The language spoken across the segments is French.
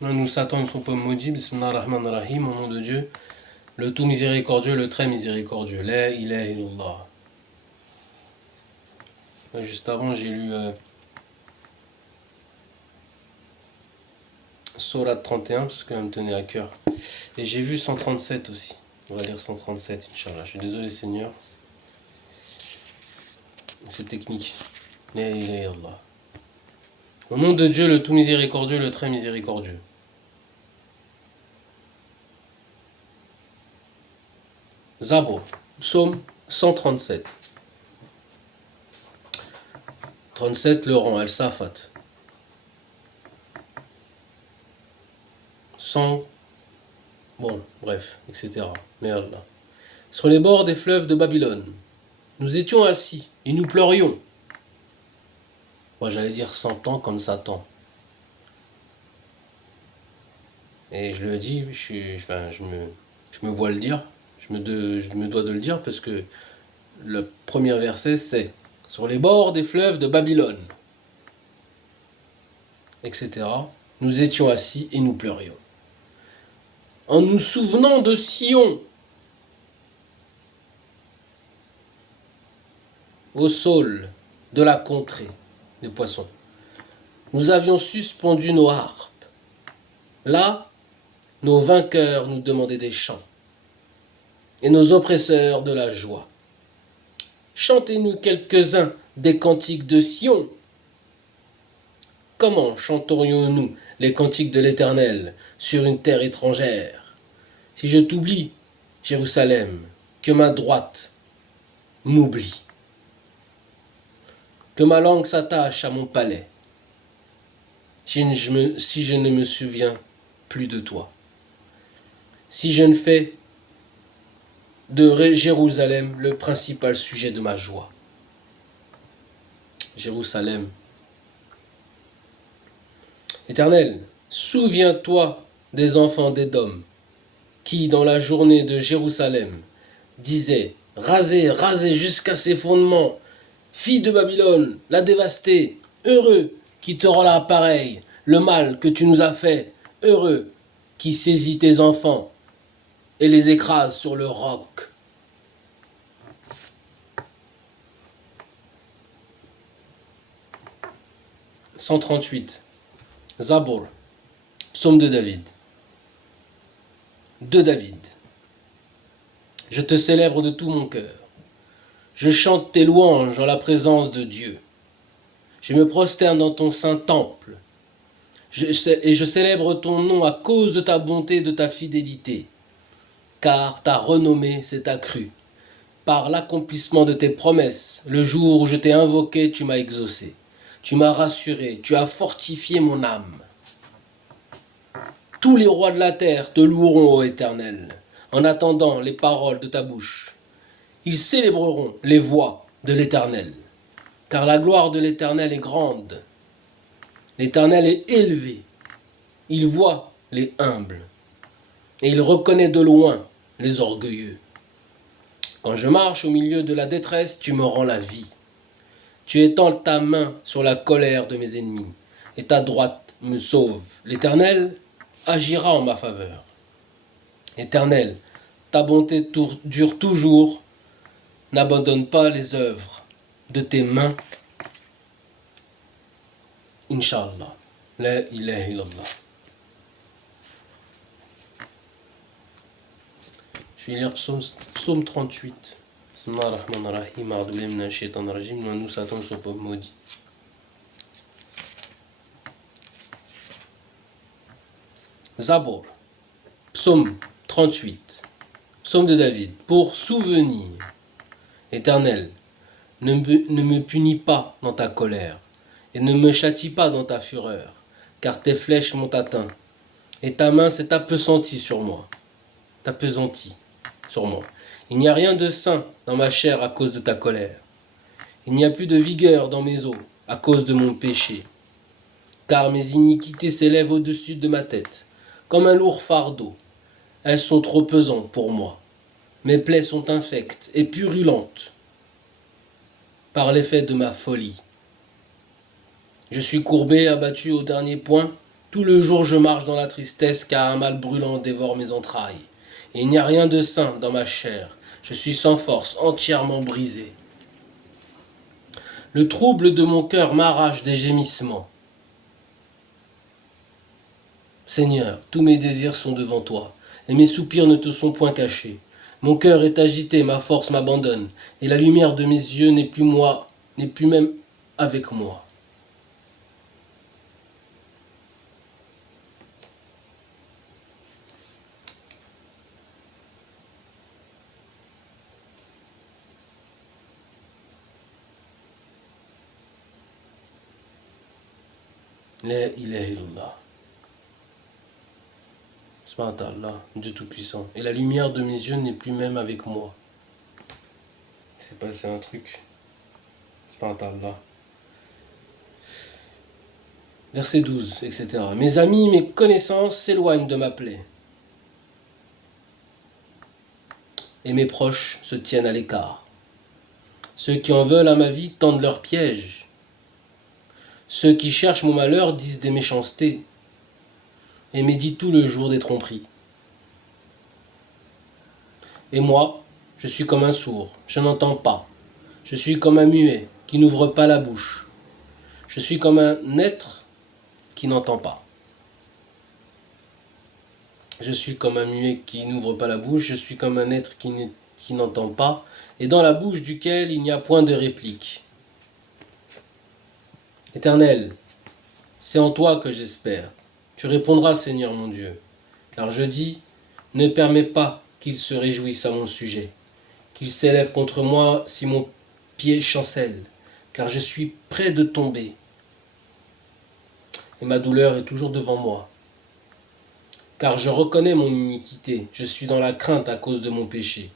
Nous, Satan, ne sont pas maudits. Bismillah ar-Rahman ar-Rahim, au nom de Dieu, le tout miséricordieux, le très miséricordieux. La ilaha illallah. Juste avant, j'ai lu Sourate 31, parce que ça me tenait à cœur. Et j'ai vu 137 aussi. On va lire 137, Inch'Allah. Je suis désolé, Seigneur. C'est technique. La ilaha illallah. Au nom de Dieu, le tout miséricordieux, le très miséricordieux. Zabur, psaume 137. 37, le rang, Al-Safat. 100, bon, bref, etc. Merde là. Sur les bords des fleuves de Babylone, nous étions assis et nous pleurions. Moi, j'allais dire 100 ans comme Satan. Et je le dis, je me vois le dire, je me dois de le dire parce que le premier verset c'est sur les bords des fleuves de Babylone, etc. Nous étions assis et nous pleurions. En nous souvenant de Sion, au sol de la contrée des poissons, nous avions suspendu nos harpes. Là, nos vainqueurs nous demandaient des chants, et nos oppresseurs de la joie. Chantez-nous quelques-uns des cantiques de Sion. Comment chanterions-nous les cantiques de l'Éternel sur une terre étrangère? Si je t'oublie, Jérusalem, que ma droite m'oublie. Que ma langue s'attache à mon palais, si je ne me souviens plus de toi. Si je ne fais de Jérusalem le principal sujet de ma joie. Jérusalem. Éternel, souviens-toi des enfants d'Édom, qui, dans la journée de Jérusalem, disaient « Rasez, rasez jusqu'à ses fondements, fille de Babylone, la dévastée, heureux qui te rend pareil, le mal que tu nous as fait, heureux qui saisit tes enfants et les écrase sur le roc. » « 138. Zabur, psaume de David. De David. Je te célèbre de tout mon cœur. Je chante tes louanges en la présence de Dieu. Je me prosterne dans ton saint temple. Et je célèbre ton nom à cause de ta bonté et de ta fidélité. Car ta renommée s'est accrue. Par l'accomplissement de tes promesses, le jour où je t'ai invoqué, tu m'as exaucé. Tu m'as rassuré, tu as fortifié mon âme. Tous les rois de la terre te loueront, ô Éternel, en attendant les paroles de ta bouche. Ils célébreront les voies de l'Éternel, car la gloire de l'Éternel est grande. L'Éternel est élevé, il voit les humbles, et il reconnaît de loin les orgueilleux. Quand je marche au milieu de la détresse, tu me rends la vie. Tu étends ta main sur la colère de mes ennemis, et ta droite me sauve. L'Éternel agira en ma faveur. Éternel, ta bonté dure toujours, n'abandonne pas les œuvres de tes mains. Inch'Allah. La ilaha illallah. Je vais lire psaume 38. Bismillah ar-Rahman ar-Rahim, a'udhu minash shaitanir rajim, nous Satan ne sont pas maudits. Zabur, psaume 38, psaume de David, pour souvenir. Éternel, ne me punis pas dans ta colère, et ne me châtie pas dans ta fureur, car tes flèches m'ont atteint, et ta main s'est appesantie sur moi. Il n'y a rien de sain dans ma chair à cause de ta colère. Il n'y a plus de vigueur dans mes os à cause de mon péché. Car mes iniquités s'élèvent au-dessus de ma tête, comme un lourd fardeau. Elles sont trop pesantes pour moi. Mes plaies sont infectes et purulentes par l'effet de ma folie. Je suis courbé, abattu au dernier point. Tout le jour je marche dans la tristesse car un mal brûlant dévore mes entrailles. Et il n'y a rien de sain dans ma chair. Je suis sans force, entièrement brisé. Le trouble de mon cœur m'arrache des gémissements. Seigneur, tous mes désirs sont devant toi, et mes soupirs ne te sont point cachés. Mon cœur est agité, ma force m'abandonne, et la lumière de mes yeux n'est plus moi, n'est plus même avec moi. La ilaha illallah. Subhanallah, Dieu Tout-Puissant. Et la lumière de mes yeux n'est plus même avec moi. C'est passé un truc. Subhanallah. Verset 12, etc. Mes amis, mes connaissances s'éloignent de ma plaie. Et mes proches se tiennent à l'écart. Ceux qui en veulent à ma vie tendent leurs pièges. Ceux qui cherchent mon malheur disent des méchancetés et méditent tout le jour des tromperies. Et moi, je suis comme un sourd, je n'entends pas. Je suis comme un muet qui n'ouvre pas la bouche. Je suis comme un être qui n'entend pas. Je suis comme un muet qui n'ouvre pas la bouche, je suis comme un être qui n'entend pas, et dans la bouche duquel il n'y a point de réplique. Éternel, c'est en toi que j'espère. Tu répondras, Seigneur mon Dieu, car je dis, ne permets pas qu'il se réjouisse à mon sujet, qu'il s'élève contre moi si mon pied chancelle, car je suis près de tomber, et ma douleur est toujours devant moi. Car je reconnais mon iniquité, je suis dans la crainte à cause de mon péché.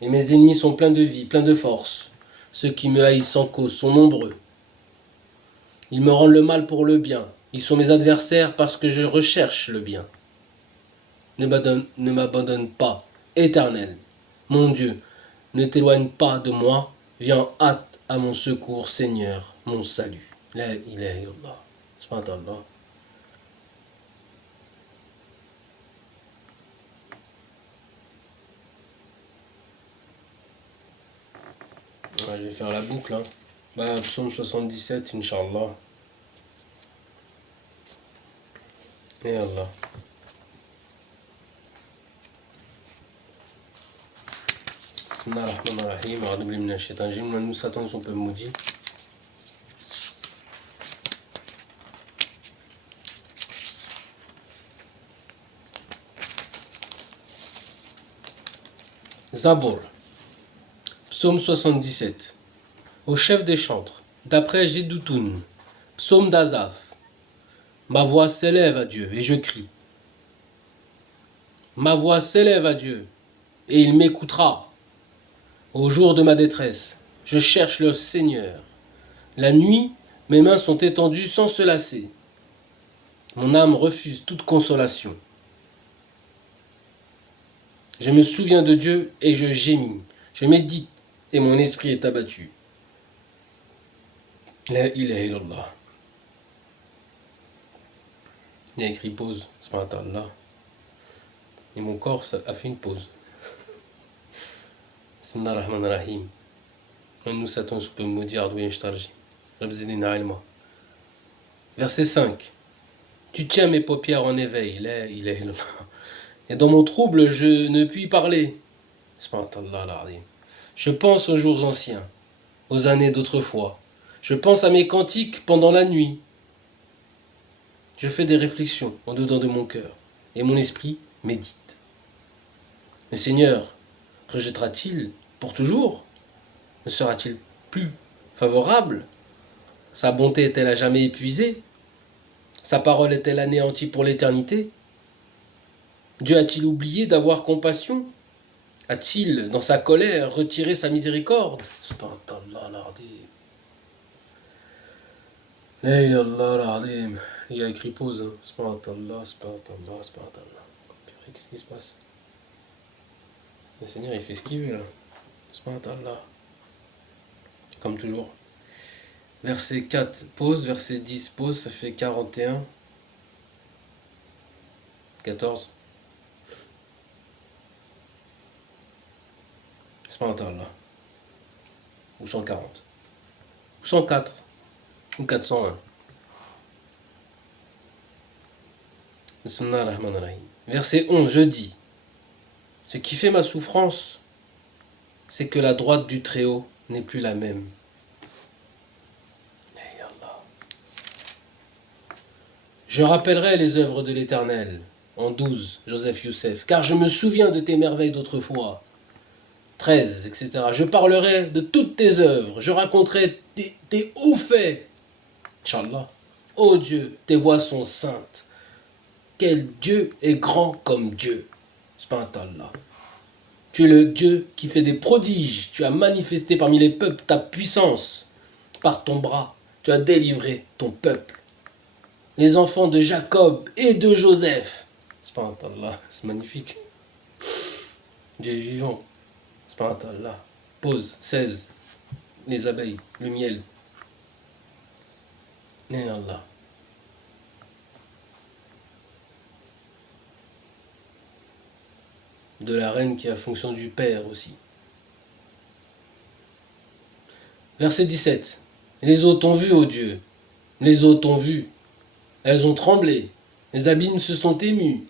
Et mes ennemis sont pleins de vie, pleins de force. Ceux qui me haïssent sans cause sont nombreux. Ils me rendent le mal pour le bien. Ils sont mes adversaires parce que je recherche le bien. Ne m'abandonne pas, Éternel. Mon Dieu, ne t'éloigne pas de moi. Viens en hâte à mon secours, Seigneur, mon salut. La ilaha illallah. Subhanallah. Ouais, je vais faire la boucle. Hein. Psaume 77, Inch'Allah. Et Allah. Bismillahirrahmanirrahim. A'udhu minash shaitanir rajim. Nous, Satan, son peuple maudit. Zabour. Psaume 77. Au chef des chantres. D'après Jedoutoun. Psaume d'Azaph. Ma voix s'élève à Dieu et je crie. Ma voix s'élève à Dieu et il m'écoutera. Au jour de ma détresse, je cherche le Seigneur. La nuit, mes mains sont étendues sans se lasser. Mon âme refuse toute consolation. Je me souviens de Dieu et je gémis. Je médite et mon esprit est abattu. La ilaha illallah. Il y a écrit pause, subhanallah. Et mon corps a fait une pause. Bismillahirrahmanirrahim. Nous Satan peut maudire Ardouyen Shtarji. Verset 5. Tu tiens mes paupières en éveil. La ilaha illallah. Et dans mon trouble, je ne puis parler. Subhanallah l'azim. Je pense aux jours anciens, aux années d'autrefois. Je pense à mes cantiques pendant la nuit. Je fais des réflexions en dedans de mon cœur, et mon esprit médite. Le Seigneur rejettera-t-il pour toujours? Ne sera-t-il plus favorable? Sa bonté est-elle à jamais épuisée? Sa parole est-elle anéantie pour l'éternité? Dieu a-t-il oublié d'avoir compassion? A-t-il, dans sa colère, retiré sa miséricorde? Subhanallah l'azim. La ilaha l'azim. Il y a écrit pause. Hein. Subhanallah, subhanallah, subhanallah. Qu'est-ce qui se passe? Le Seigneur, il fait ce qu'il veut là. Subhanallah. Comme toujours. Verset 4, pause. Verset 10, pause. Ça fait 41. 14. C'est pas un tal là. Ou 140. Ou 104. Ou 401. Bismillah ar-Rahman ar-Rahim. Verset 11, je dis, ce qui fait ma souffrance, c'est que la droite du Très-Haut n'est plus la même. Hey Allah. Je rappellerai les œuvres de l'Éternel. En 12, Joseph Youssef. Car je me souviens de tes merveilles d'autrefois. 13, etc. Je parlerai de toutes tes œuvres. Je raconterai tes hauts faits. Inch'Allah. Ô Dieu, tes voies sont saintes. Quel Dieu est grand comme Dieu. C'est pas un tal là. Tu es le Dieu qui fait des prodiges. Tu as manifesté parmi les peuples ta puissance. Par ton bras, tu as délivré ton peuple. Les enfants de Jacob et de Joseph. C'est pas un tal là. C'est magnifique. Dieu est vivant. C'est pas un tal là. Pause. 16. Les abeilles. Le miel. Né Allah. De la reine qui a fonction du Père aussi. Verset 17. Les eaux t'ont vu, ô Dieu. Les eaux t'ont vu. Elles ont tremblé. Les abîmes se sont émus.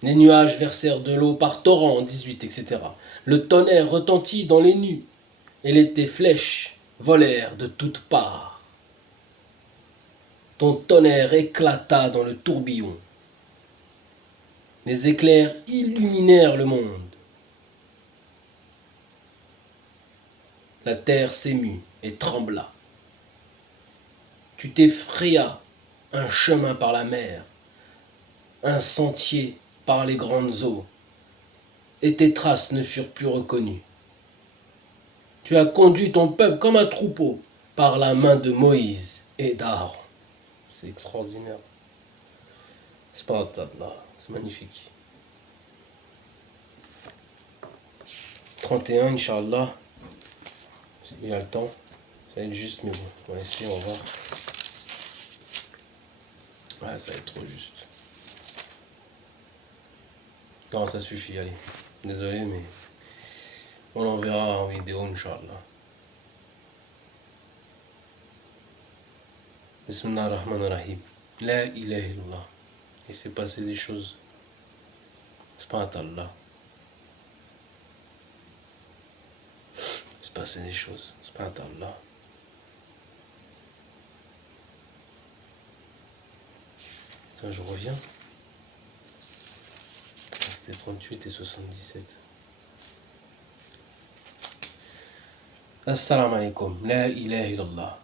Les nuages versèrent de l'eau par torrent, 18, etc. Le tonnerre retentit dans les nues. Et tes flèches volèrent de toutes parts. Ton tonnerre éclata dans le tourbillon. Les éclairs illuminèrent le monde. La terre s'émut et trembla. Tu t'effrayas un chemin par la mer, un sentier par les grandes eaux, et tes traces ne furent plus reconnues. Tu as conduit ton peuple comme un troupeau par la main de Moïse et d'Aaron. C'est extraordinaire. C'est pas un table là, c'est magnifique. 31, Inch'Allah. Il y a le temps. Ça va être juste, mais bon, on va essayer, on va voir. Ouais, ça va être trop juste. Non, ça suffit, allez. Désolé, mais on l'enverra en vidéo, Inch'Allah. Bismillah ar-Rahman ar-Rahim. La ilaha illallah. Il s'est passé des choses. C'est pas un tal là. Il s'est passé des choses. C'est pas un tal là. Tiens, je reviens. C'était 38 et 77. Assalamu alaikum. La ilaha illallah.